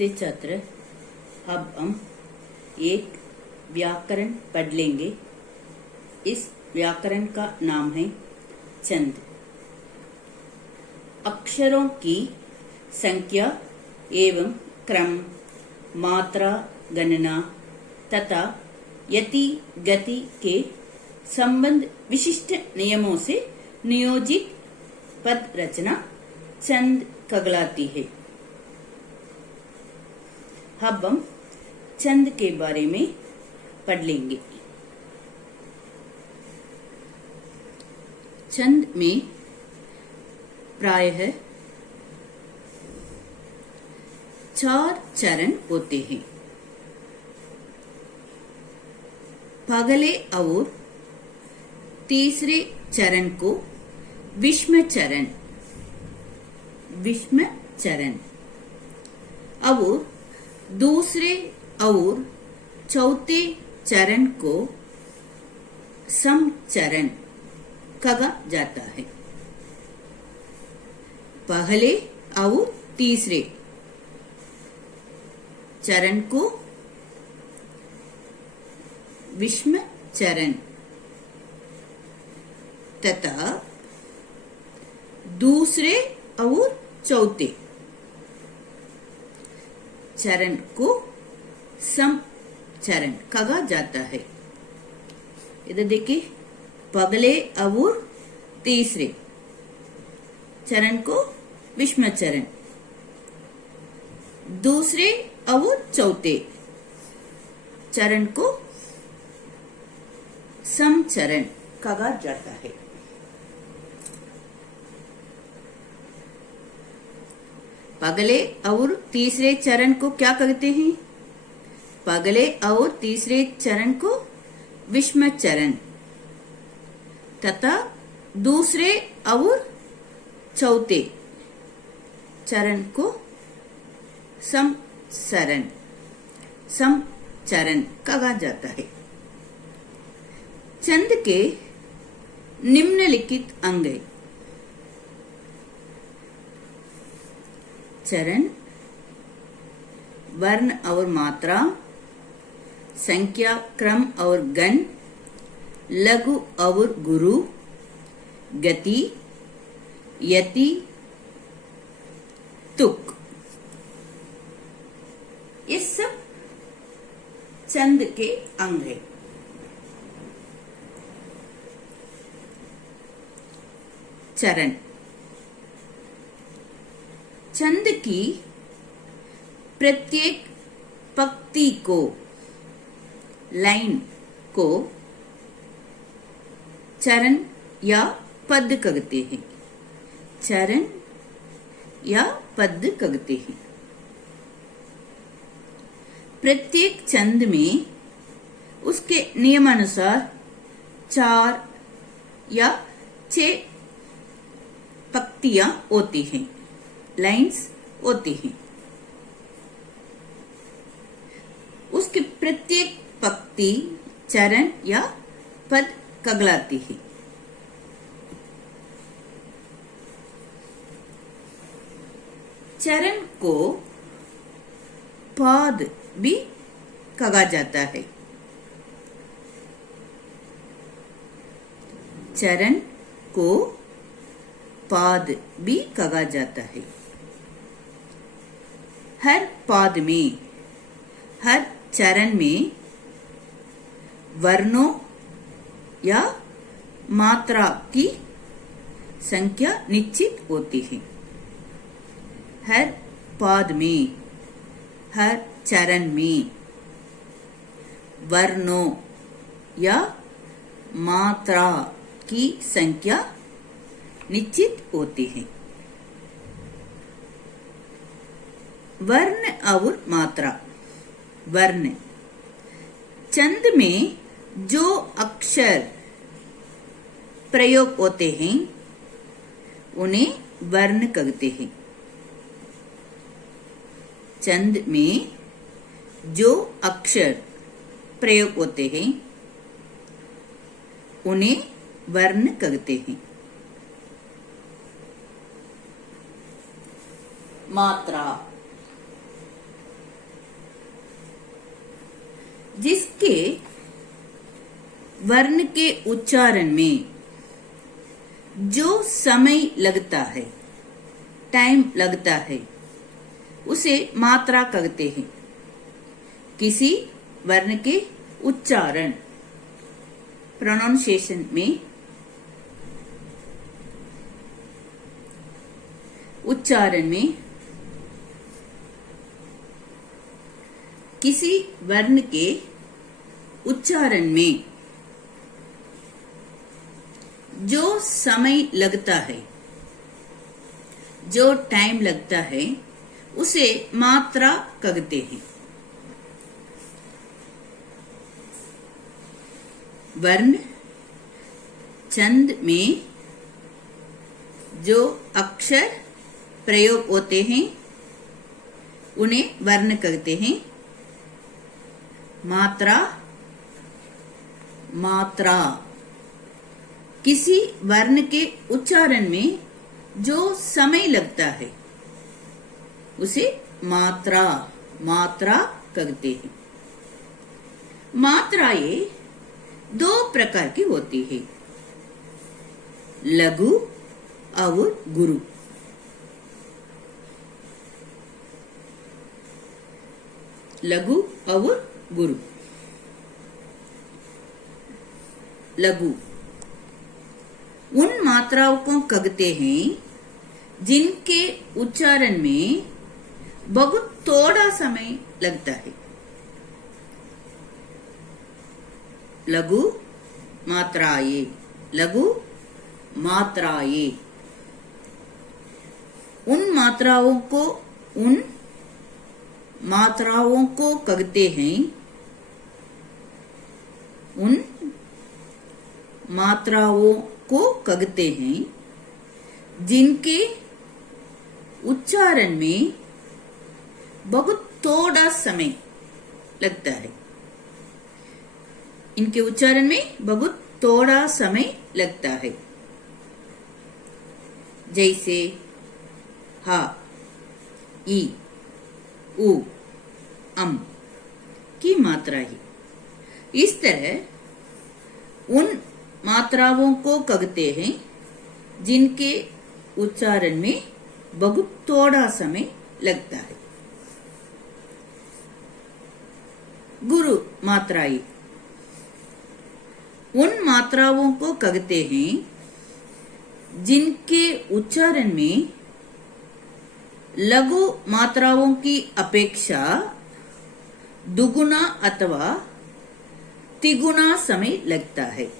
नमस्ते छात्र। अब हम एक व्याकरण पढ़ लेंगे। इस व्याकरण का नाम है छंद। अक्षरों की संख्या एवं क्रम, मात्रा, गणना तथा यति गति के संबंध विशिष्ट नियमों से नियोजित पद रचना छंद कहलाती है। अब हम छंद के बारे में पढ़ लेंगे। छंद में प्रायः 4 चरण होते हैं। पहले और तीसरे चरण को विषम चरण और दूसरे और चौथे चरण को समचरण कहा जाता है। पहले और तीसरे चरण को विषम चरण तथा दूसरे और चौथे चरण को समचरण कहा जाता है। इधर देखिए, पहले और तीसरे चरण को विषम चरण, दूसरे और चौथे चरण को समचरण कहा जाता है। पहले और तीसरे चरण को क्या कहते हैं? पहले और तीसरे चरण को विषम चरण तथा दूसरे और चौथे चरण को समचरण कहा जाता है। छंद के निम्नलिखित अंग है। चरण, वर्ण और मात्रा, संख्या, क्रम और गण, लघु और गुरु, गति, यति, तुक। ये सब छंद के अंग है। चरण, छंद की प्रत्येक पंक्ति को, लाइन को चरण या पद कहते हैं। चरण या पद कहते हैं। प्रत्येक छंद में उसके नियमानुसार 4 या 6 पंक्तियां होती हैं, लाइन्स होती हैं। उसकी प्रत्येक पंक्ति चरण या पद कहलाती है। चरण को पाद भी कहा जाता है। चरण को पाद भी कहा जाता है। हर पाद में, हर चरण में वर्णों या मात्रा की संख्या निश्चित होती है। हर पाद में, हर चरण में वर्णों या मात्रा की संख्या निश्चित होती है। वर्ण और मात्रा। वर्ण, छंद में जो अक्षर प्रयोग होते हैं उन्हें वर्ण कहते हैं। छंद में जो अक्षर प्रयोग होते हैं उन्हें वर्ण कहते हैं। मात्रा, जिसके वर्ण के उच्चारण में जो समय लगता है, टाइम लगता है, उसे मात्रा कहते हैं। किसी वर्ण के उच्चारण, प्रोनाउंसिएशन में किसी वर्ण के उच्चारण में जो समय लगता है, जो टाइम लगता है, उसे मात्रा कहते हैं। वर्ण छंद में जो अक्षर प्रयोग होते हैं उन्हें वर्ण कहते हैं। मात्रा किसी वर्ण के उच्चारण में जो समय लगता है उसे मात्रा कहते हैं। मात्राएं दो प्रकार की होती है, लघु और गुरु। लघु और गुरु। लघु उन मात्राओं को कहते हैं जिनके उच्चारण में बहुत थोड़ा समय लगता है। लघु मात्राएं, लघु मात्राएं। उन मात्राओं को कहते हैं, उन मात्राओं को कहते हैं जिनके उच्चारण में बहुत थोड़ा समय लगता है। इनके उच्चारण में बहुत थोड़ा समय लगता है। जैसे हा, ई, उ, अम की मात्रा है। इस तरह उन मात्राओं को कहते हैं जिनके उच्चारण में बहुत थोड़ा समय लगता है। गुरु मात्राएं उन मात्राओं को कहते हैं जिनके उच्चारण में लघु मात्राओं की अपेक्षा दुगुना अथवा तिगुना समय लगता है।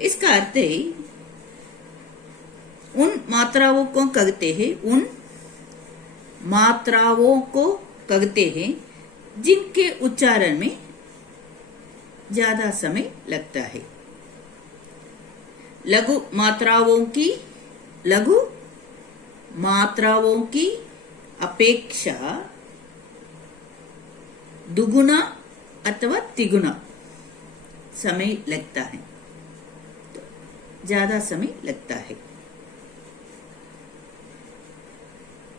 इसका अर्थ है उन मात्राओं को कहते हैं, उन मात्राओं को कहते हैं जिनके उच्चारण में ज्यादा समय लगता है। लघु मात्राओं की अपेक्षा दुगुना अथवा तिगुना समय लगता है, तो ज्यादा समय लगता है।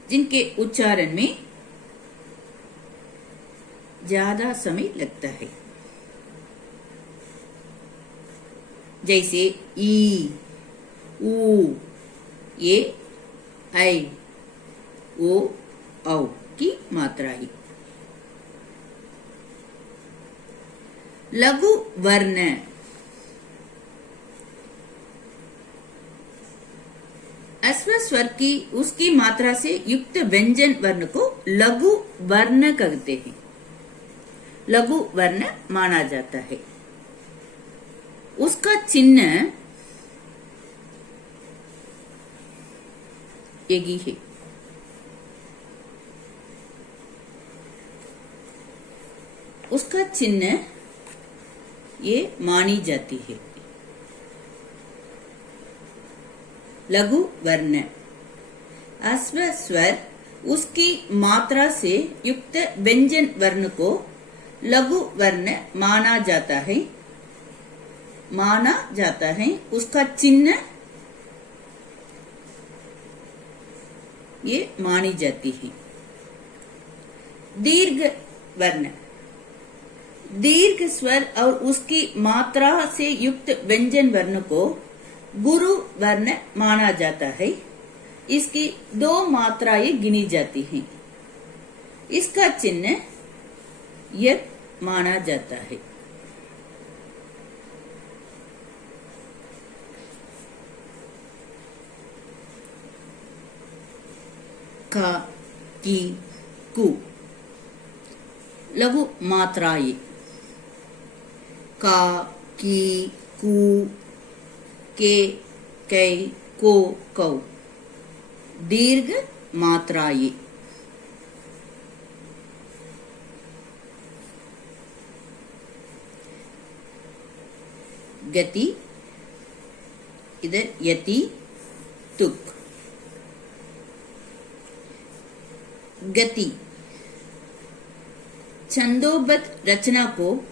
जिनके उच्चारण में ज्यादा समय लगता है, जैसे ई, ऊ, ये, ऐ, ओ, औ की मात्रा ही। लघु वर्ण अश्व स्वर की उसकी मात्रा से युक्त व्यंजन वर्ण को लघु वर्ण कहते हैं, लघु वर्ण माना जाता है। उसका चिन्ह यही है। उसका चिन्ह ये मानी जाती है। लघु वर्ण अश्व स्वर उसकी मात्रा से युक्त व्यंजन वर्ण को लघु वर्ण माना जाता है। उसका चिन्ह ये मानी जाती है। दीर्घ वर्ण दीर्घ स्वर और उसकी मात्रा से युक्त व्यंजन वर्ण को गुरु वर्ण माना जाता है। इसकी 2 मात्राएं गिनी जाती हैं। इसका चिन्ह यत् माना जाता है। का, की, कु लघु मात्राएं का, की, कु, के, कै, को, कौ। दीर्घ मात्राएं गति, इधर यति, तुक। गति छंदोबद्ध रचना को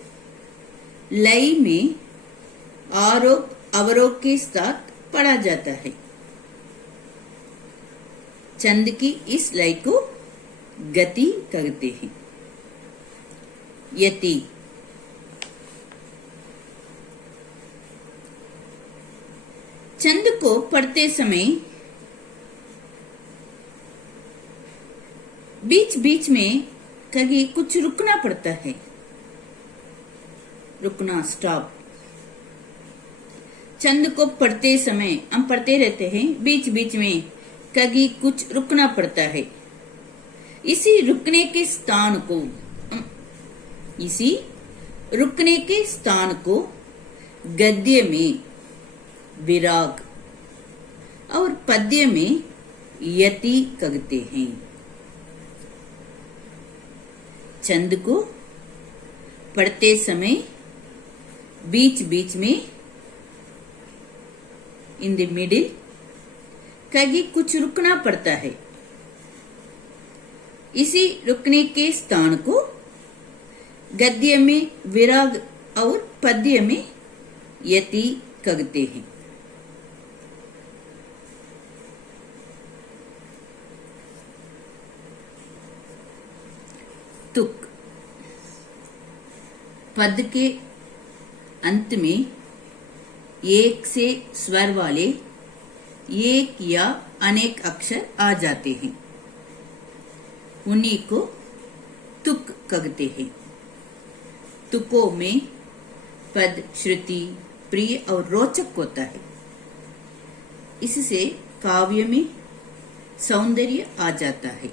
लय में आरोप अवरोप के साथ पढ़ा जाता है। छंद की इस लय को गति कहते हैं। यति छंद को पढ़ते समय बीच बीच में कभी कुछ रुकना पड़ता है। रुकना, स्टॉप। छंद को पढ़ते समय हम पढ़ते रहते हैं, बीच बीच में कभी कुछ रुकना पड़ता है। इसी रुकने के स्थान को गद्य में विराग और पद्य में यति कहते हैं। छंद को पढ़ते समय बीच बीच में इन द मिडिल कभी कुछ रुकना पड़ता है। इसी रुकने के स्थान को गद्य में विराग और पद्य में यति कहते हैं। तुक पद के अंत में एक से स्वर वाले एक या अनेक अक्षर आ जाते हैं। उन्हीं को तुक कहते हैं। तुकों में पद श्रुति प्रिय और रोचक होता है। इससे काव्य में सौंदर्य आ जाता है।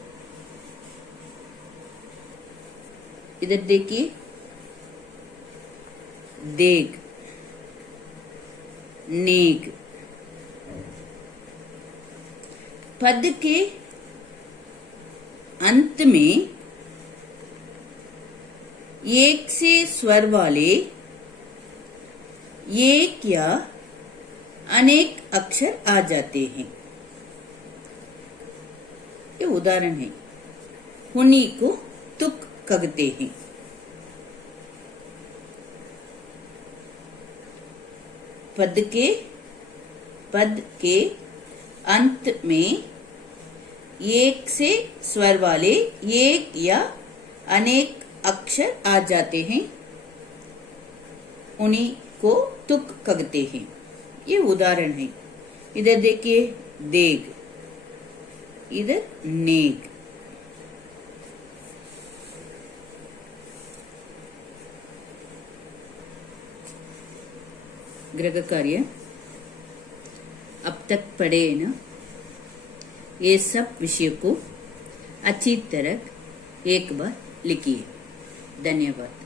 इधर देखिए, देग, नेग। पद के अंत में एक से स्वर वाले एक या अनेक अक्षर आ जाते हैं। ये उदाहरण है। उन्हीं को तुक कहते हैं। पद के अंत में एक से स्वर वाले एक या अनेक अक्षर आ जाते हैं। उन्हीं को तुक कहते हैं। ये उदाहरण है। इधर देखिए, देग, इधर नेग। गृह कार्य अब तक पढ़े ना, ये सब विषय को अच्छी तरह एक बार लिखिए। धन्यवाद।